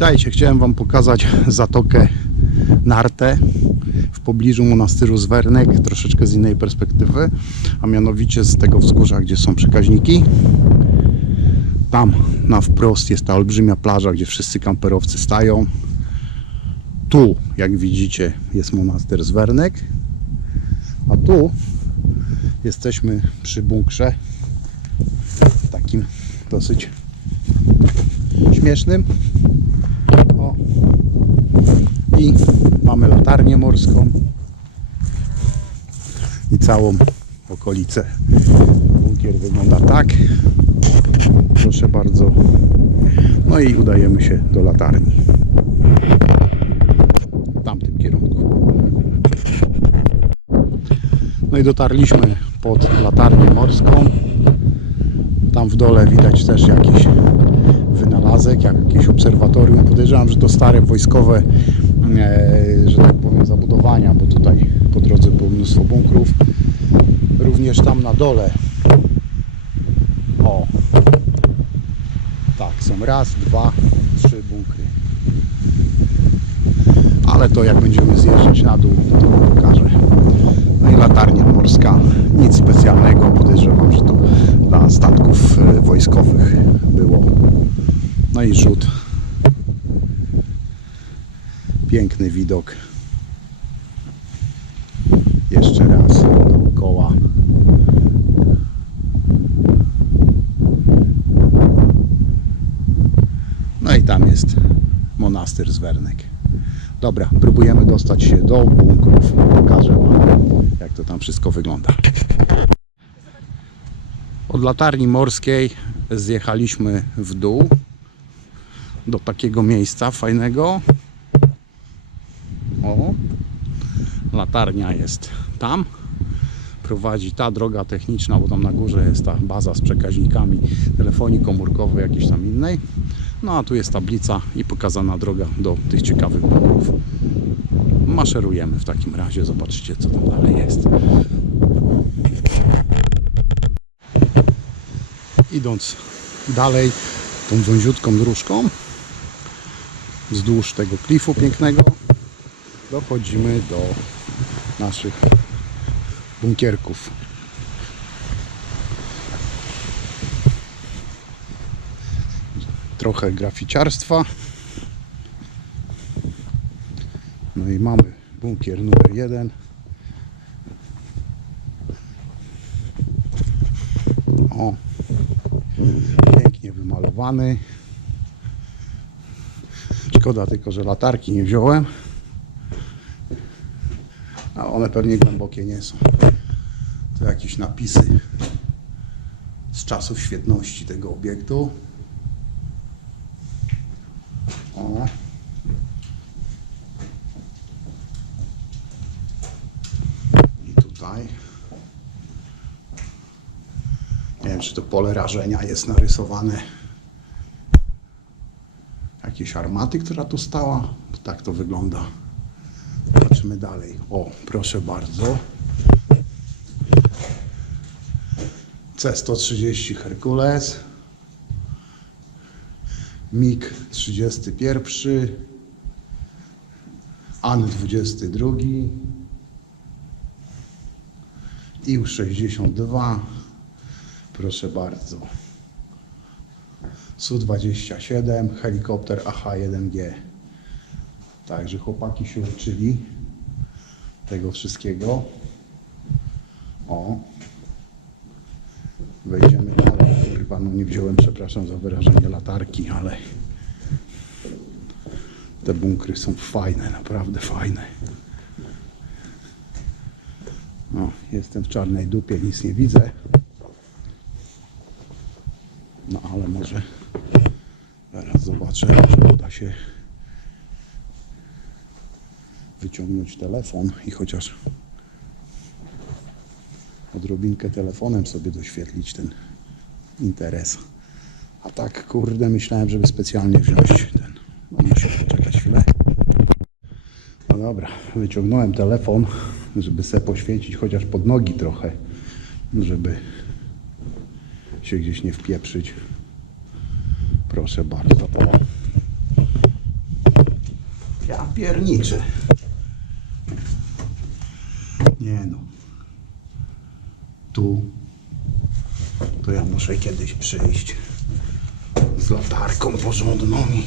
Witajcie, chciałem Wam pokazać zatokę Nartę w pobliżu monastyru Zwernek, troszeczkę z innej perspektywy, a mianowicie z tego wzgórza, gdzie są przekaźniki. Tam na wprost jest ta olbrzymia plaża, gdzie wszyscy kamperowcy stają. Tu, jak widzicie, jest monastyr Zwernek, a tu jesteśmy przy bunkrze, takim dosyć śmiesznym. O. I mamy latarnię morską i całą okolicę. Bunkier wygląda tak. Proszę bardzo. No i udajemy się do latarni. W tamtym kierunku. No i dotarliśmy pod latarnię morską. Tam w dole widać też jakiś wynalazek, jak jakieś obserwatorium. Podejrzewam, że to stare wojskowe, że tak powiem, zabudowania, bo tutaj po drodze było mnóstwo bunkrów. Również tam na dole. O. Tak, są raz, dwa, trzy bunkry. Ale to jak będziemy zjeżdżać na dół, to pokażę. No i latarnia morska, nic specjalnego. Podejrzewam, że to dla statków e, wojskowych było. No i rzut. Piękny widok. Jeszcze raz dookoła. No i tam jest monastyr Zwernek. Dobra, próbujemy dostać się do bunkrów. Pokażę Wam, jak to tam wszystko wygląda. Od latarni morskiej zjechaliśmy w dół do takiego miejsca fajnego. O, latarnia jest tam. Prowadzi ta droga techniczna, bo tam na górze jest ta baza z przekaźnikami telefonii komórkowej, jakiejś tam innej. No a tu jest tablica i pokazana droga do tych ciekawych bunkrów. Maszerujemy w takim razie, zobaczcie co tam dalej jest. Idąc dalej tą wąziutką dróżką wzdłuż tego klifu pięknego dochodzimy do naszych bunkierków. Trochę graficiarstwa. No i mamy bunkier numer jeden. O, pięknie wymalowany. Szkoda tylko, że latarki nie wziąłem. A one pewnie głębokie nie są. To jakieś napisy z czasów świetności tego obiektu. O. I tutaj. Nie wiem, czy to pole rażenia jest narysowane. Jakieś armaty, która tu stała. Tak to wygląda. Zobaczymy dalej. O, proszę bardzo. C-130 Herkules. MiG 31. AN 22. IU-62. Proszę bardzo. Su-27, helikopter AH-1G. Także chłopaki się uczyli tego wszystkiego. O. Wejdziemy dalej. No nie wziąłem, przepraszam za wyrażenie latarki, ale te bunkry są fajne, naprawdę fajne. No, jestem w czarnej dupie, nic nie widzę. No ale może zaraz zobaczę, czy uda się wyciągnąć telefon i chociaż odrobinkę telefonem sobie doświetlić ten interes. A tak, kurde, myślałem, żeby specjalnie wziąć ten. No muszę poczekać chwilę. No dobra, wyciągnąłem telefon, żeby sobie poświecić chociaż pod nogi trochę, żeby się gdzieś nie wpieprzyć. Proszę bardzo. O. pierniczę. Nie no. Tu to ja muszę kiedyś przyjść z latarką porządną i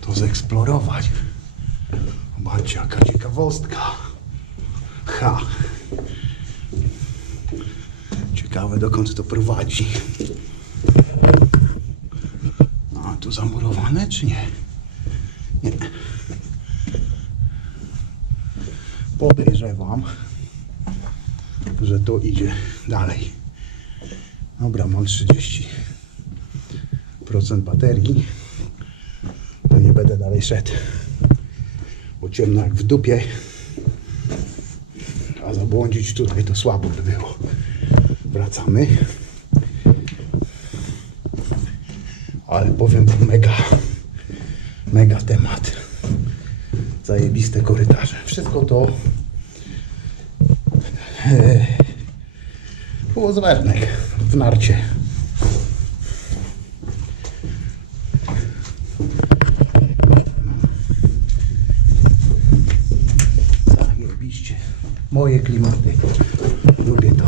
to zeksplorować. Zobaczcie jaka ciekawostka. Ha. Ciekawe dokąd to prowadzi. A tu zamurowane czy nie? Nie. Podejrzewam, że to idzie dalej. Dobra, mam 30% baterii. To nie będę dalej szedł. Bo ciemno jak w dupie. A zabłądzić tutaj to słabo by było. Wracamy. Ale powiem wam mega, mega temat. Zajebiste korytarze. Wszystko to e, było z wernek w narcie. Zajebiście. Moje klimaty. Lubię to.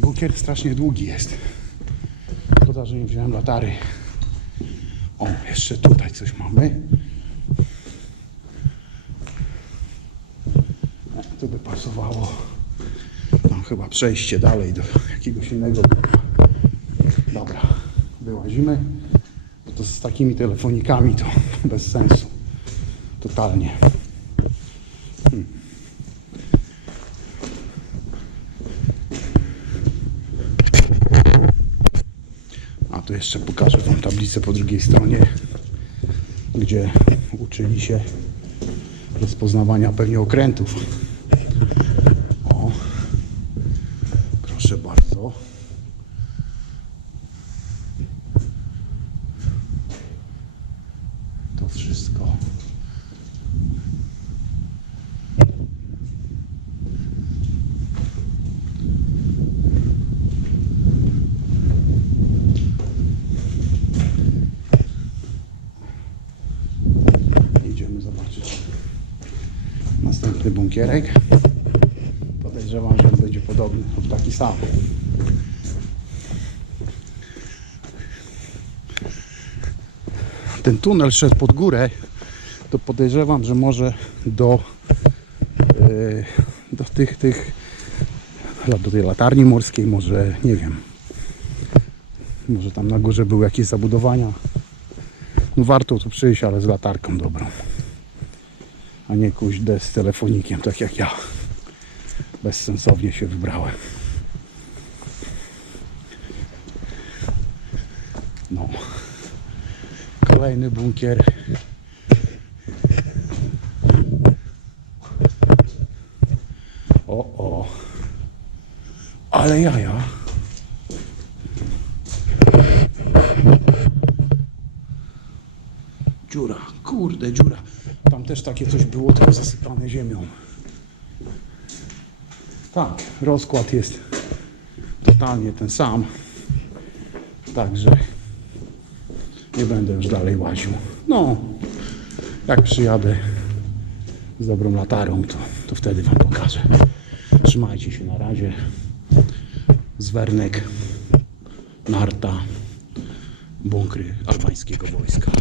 Bunkier strasznie długi jest. Szkoda, że nie wziąłem latary. O, jeszcze tutaj coś mamy. Tu by pasowało. Tam chyba przejście dalej do jakiegoś innego. Dobra, wyłazimy. Bo to z takimi telefonikami to bez sensu. Totalnie. A tu jeszcze pokażę Wam tablicę po drugiej stronie, gdzie uczyli się rozpoznawania pewnie okrętów. O, proszę bardzo. To wszystko. Idziemy zobaczyć bunkierek. Podejrzewam, że on będzie podobny lub taki sam. Ten tunel szedł pod górę, to podejrzewam, że może do, yy, do tych, tych do tej latarni morskiej, może nie wiem. Może tam na górze były jakieś zabudowania. No warto tu przyjść, ale z latarką dobrą. A nie kuźdę z telefonikiem, tak jak ja. Bezsensownie się wybrałem. No. Kolejny bunkier. O, o. Ale jaja. Dziura, kurde, dziura. Tam też takie coś było, tylko zasypane ziemią. Tak, rozkład jest totalnie ten sam. Także nie będę już dalej łaził. No, jak przyjadę z dobrą latarą, to, to wtedy Wam pokażę. Trzymajcie się na razie. Zwernek, Narta, bunkry albańskiego wojska.